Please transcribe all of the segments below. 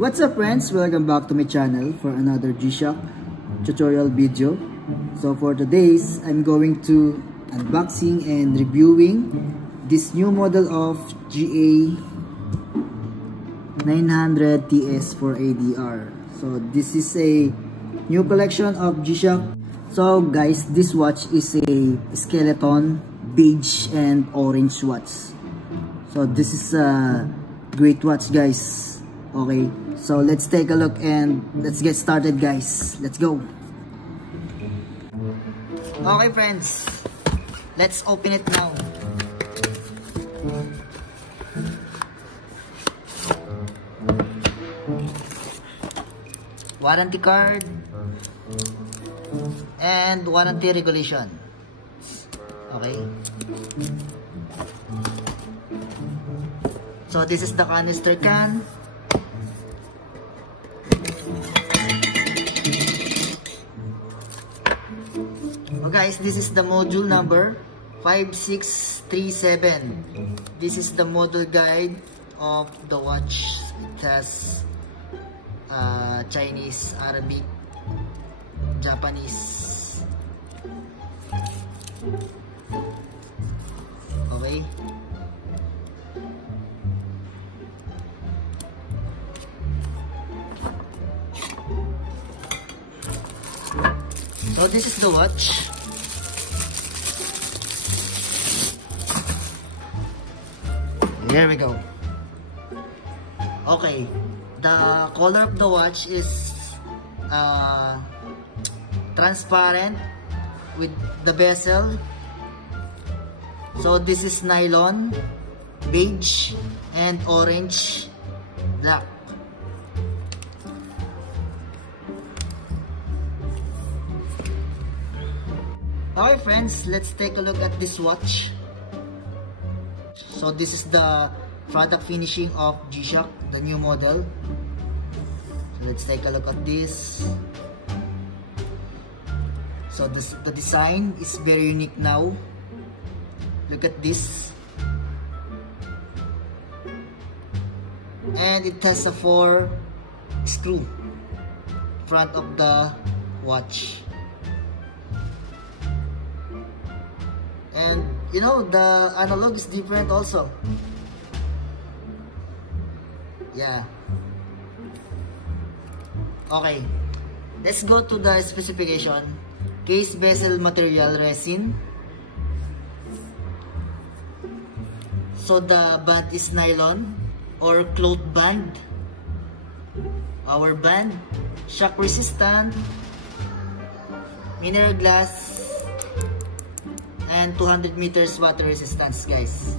What's up friends? Welcome back to my channel for another G-Shock tutorial video. So for today's, I'm going to unboxing and reviewing this new model of GA900TS for ADR. So this is a new collection of G-Shock. So guys, this watch is a skeleton, beige and orange watch. So this is a great watch guys. Okay, so let's take a look and let's get started guys. Let's go. Okay friends, let's open it now. Warranty card and warranty regulation. Okay, so this is the canister can. Guys, this is the module number 5637. This is the model guide of the watch. It has Chinese, Arabic, Japanese. Okay. So this is the watch. Here we go. Okay, the color of the watch is transparent with the bezel. So this is nylon, beige and orange, black. Okay friends, let's take a look at this watch. So this is the product finishing of G-Shock, the new model. So let's take a look at this. So the design is very unique now. Look at this. And it has a 4 screw front of the watch. And you know, the analog is different also. Yeah. Okay. Let's go to the specification. Case bezel material resin. So the band is nylon or cloth band. Our band, shock resistant, mineral glass, and 200 meters water resistance guys.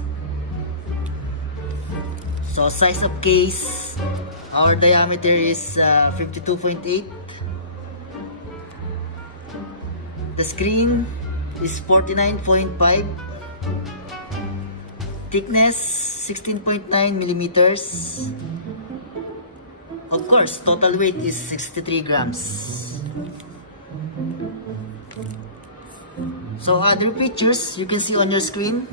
So size of case, our diameter is 52.8. The screen is 49.5. Thickness 16.9 millimeters. Of course, total weight is 63 grams. So other features you can see on your screen.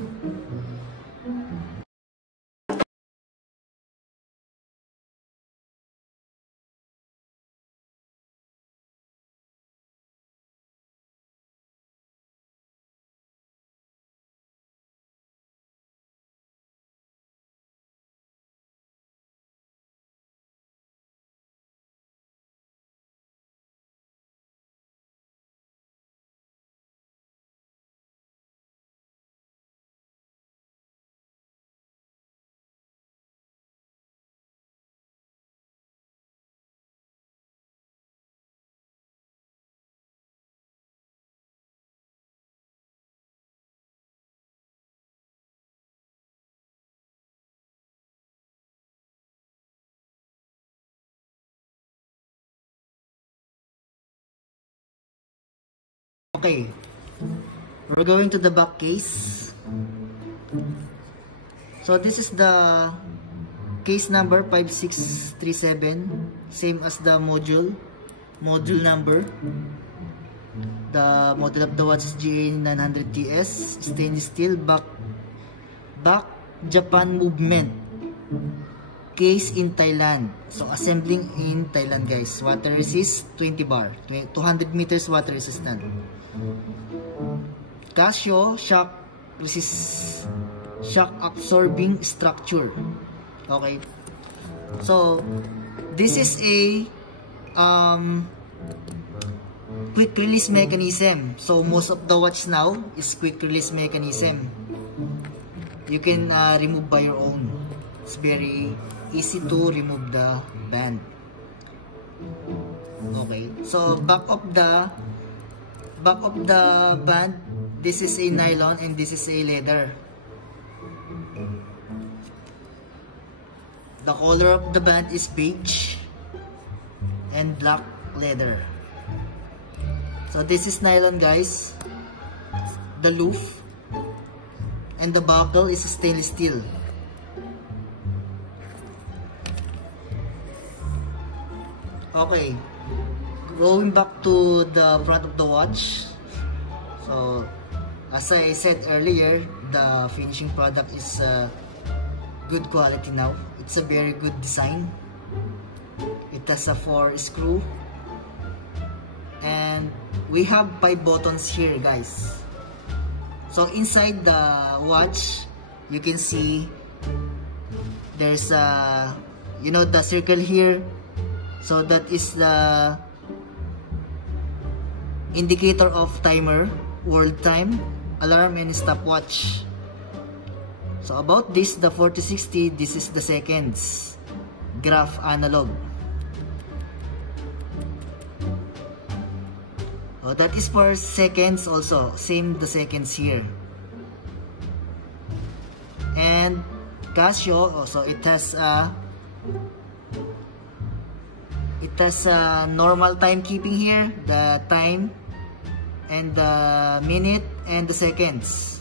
Okay, we're going to the back case. So this is the case number 5637, same as the module number. The model of the watch is GA900TS, stainless steel, back Japan movement. Case in Thailand. So assembling in Thailand, guys. Water resist 20 bar. 200 meters water resistant. Casio shock absorbing structure. Okay. So this is a quick release mechanism. So most of the watch now is quick release mechanism. You can remove by your own. It's very easy to remove the band. Okay, so back of the band, this is a nylon and this is a leather. The color of the band is beige and black leather. So this is nylon, guys. The loop and the buckle is stainless steel. Okay, going back to the front of the watch. So as I said earlier, the finishing product is good quality now. It's a very good design. It has a 4 screw and we have 5 buttons here, guys. So inside the watch you can see there's a, you know, the circle here. So that is the indicator of timer, world time, alarm, and stopwatch. So about this, the 4060, this is the seconds, graph analog. Oh, that is for seconds also, same the seconds here. And Casio also, it has a normal timekeeping here, the time and the minute and the seconds.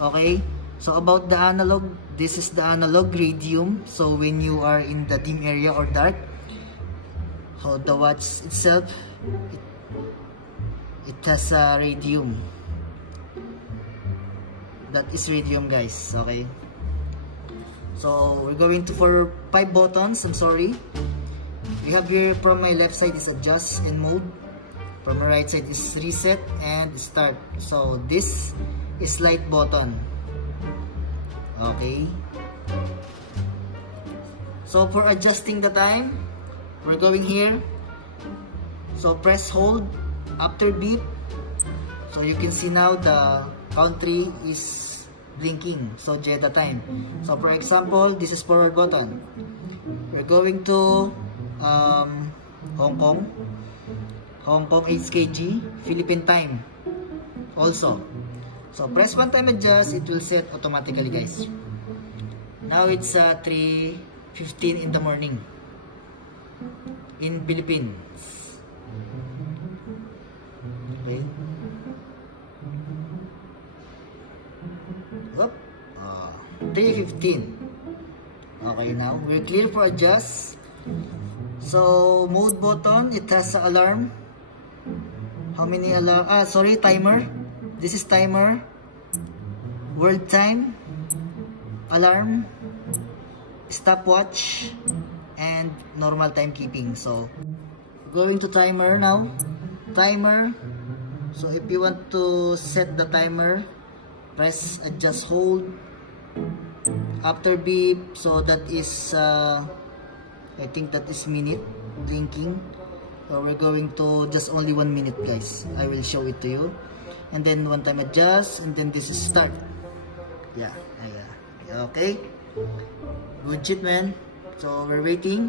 Okay, so about the analog, this is the analog radium. So when you are in the dim area or dark, how the watch itself, it has a radium. That is radium, guys. Okay. So we're going to for 5 buttons. I'm sorry. We have here from my left side is adjust and mode. From my right side is reset and start. So this is light button. Okay. So for adjusting the time, we're going here. So press hold after beep. So you can see now the country is blinking, so Jeddah time. So for example, this is forward button. We're going to Hong Kong 8kg, Philippine time also. So press one time adjust, it will set automatically, guys. Now it's 3:15 in the morning in Philippines. Okay. Up. 3:15. Okay, now we're clear for adjust. So mode button, it has an alarm. How many alarm? Sorry, timer. This is timer. World time, alarm, stopwatch, and normal timekeeping. So going to timer now. Timer. So if you want to set the timer, press adjust hold after beep. So that is I think that is minute blinking. So we're going to just only 1 minute, guys. I will show it to you. And then one time adjust, and then this is start. Yeah. Okay, good shit, man. So we're waiting.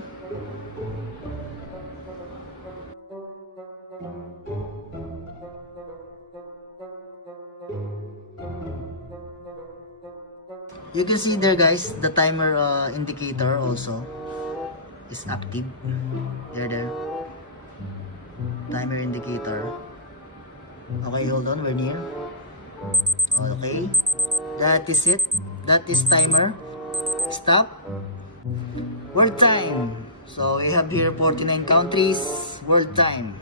You can see there, guys, the timer indicator also is active. There. Timer indicator. Okay, hold on, we're near. Okay, that is it. That is timer. Stop. World time. So we have here 49 countries. World time.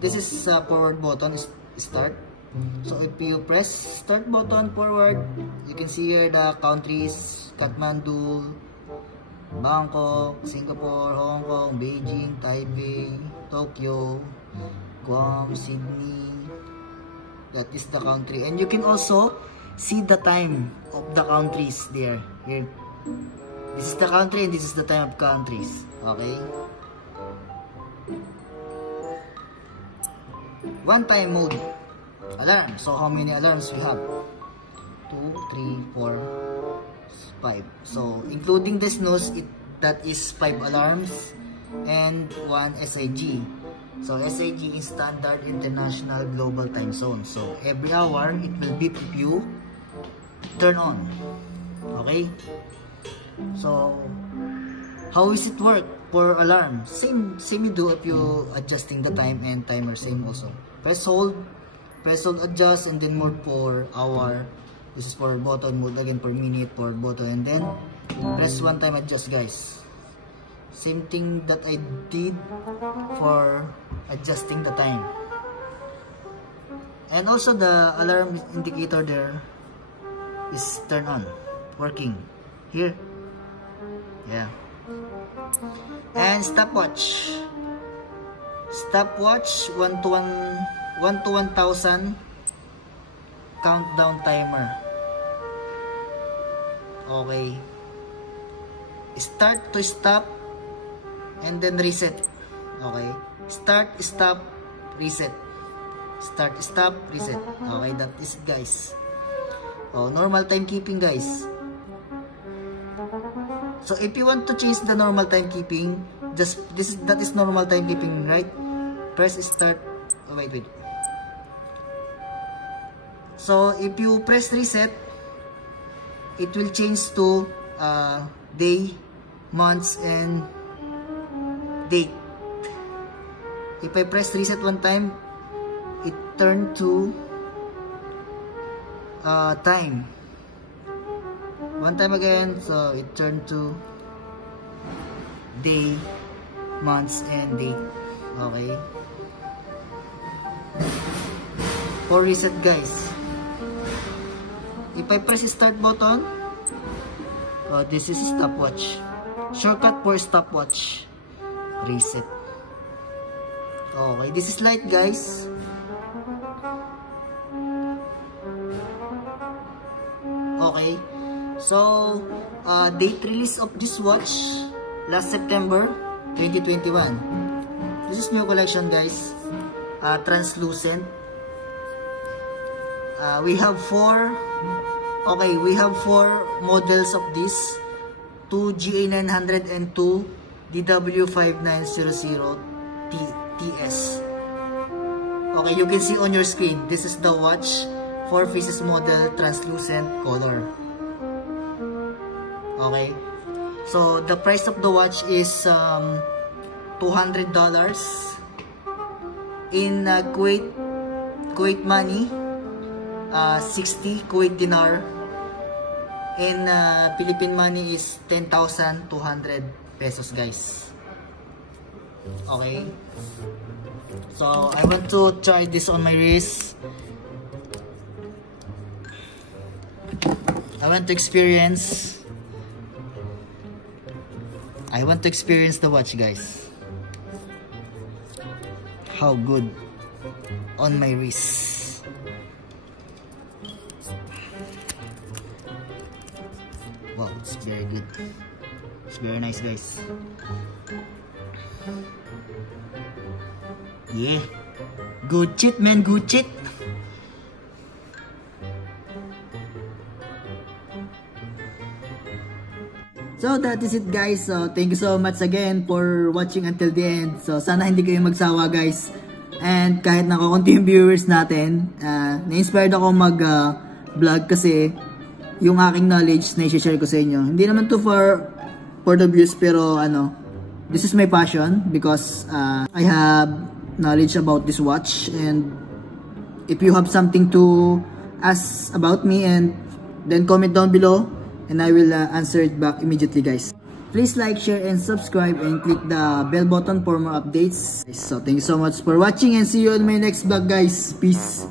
This is forward button. Start. So if you press start button forward, you can see here the countries: Kathmandu, Bangkok, Singapore, Hong Kong, Beijing, Taipei, Tokyo, Guam, Sydney. That is the country, and you can also see the time of the countries there. Here, this is the country and this is the time of countries. Okay. One time mode. Alarm. So how many alarms we have? 2, 3, 4, 5. So including the snooze, that is 5 alarms and 1 SIG. So SIG is Standard International Global Time Zone. So every hour it will beep if you turn on. Okay. So how is it work for alarm? Same you do if you adjusting the time and timer. Same also. Press hold, adjust, and then mode for hour. This is for button, mode again for minute, for button, and then press one time adjust, guys. Same thing that I did for adjusting the time. And also the alarm indicator there is turned on, working here. Yeah. And stopwatch. Stopwatch 1 to 1000 countdown timer. Okay. Start to stop and then reset. Okay. Start, stop, reset. Start, stop, reset. Okay, that is it, guys. Oh, normal timekeeping, guys. So if you want to change the normal timekeeping, just that is normal timekeeping, right? Press start. Oh, wait. So if you press reset, it will change to day, months, and date. If I press reset one time, it turned to time. One time again, so it turned to day, months, and date. Okay. For reset, guys, if I press start button, this is stopwatch. Shortcut for stopwatch. Reset. Okay, this is light, guys. Okay. So, date release of this watch, last September 2021. This is new collection, guys. Translucent. We have 4 models of this. 2 GA900 and 2 DW5900 TS. Okay, you can see on your screen, this is the watch, 4 pieces model, translucent color. Okay, so the price of the watch is $200 in Kuwait money, 60 Kuwait dinar. In Philippine money is 10,200 pesos, guys. Okay, so I want to try this on my wrist. I want to experience the watch, guys. How good on my wrist. Wow, it's very good. It's very nice, guys. Yeah, good shit, man, good shit. So that is it, guys. So thank you so much again for watching until the end. So sana hindi kayo magsawa, guys. And kahit nakakunti yung viewers natin, na-inspired ako mag-vlog kasi yung aking knowledge na i-share ko sa inyo. Hindi naman to for the views, pero this is my passion because I have knowledge about this watch. And if you have something to ask about me, and then comment down below, and I will answer it back immediately, guys. Please like, share, and subscribe, and click the bell button for more updates. So thank you so much for watching, and see you in my next vlog, guys. Peace.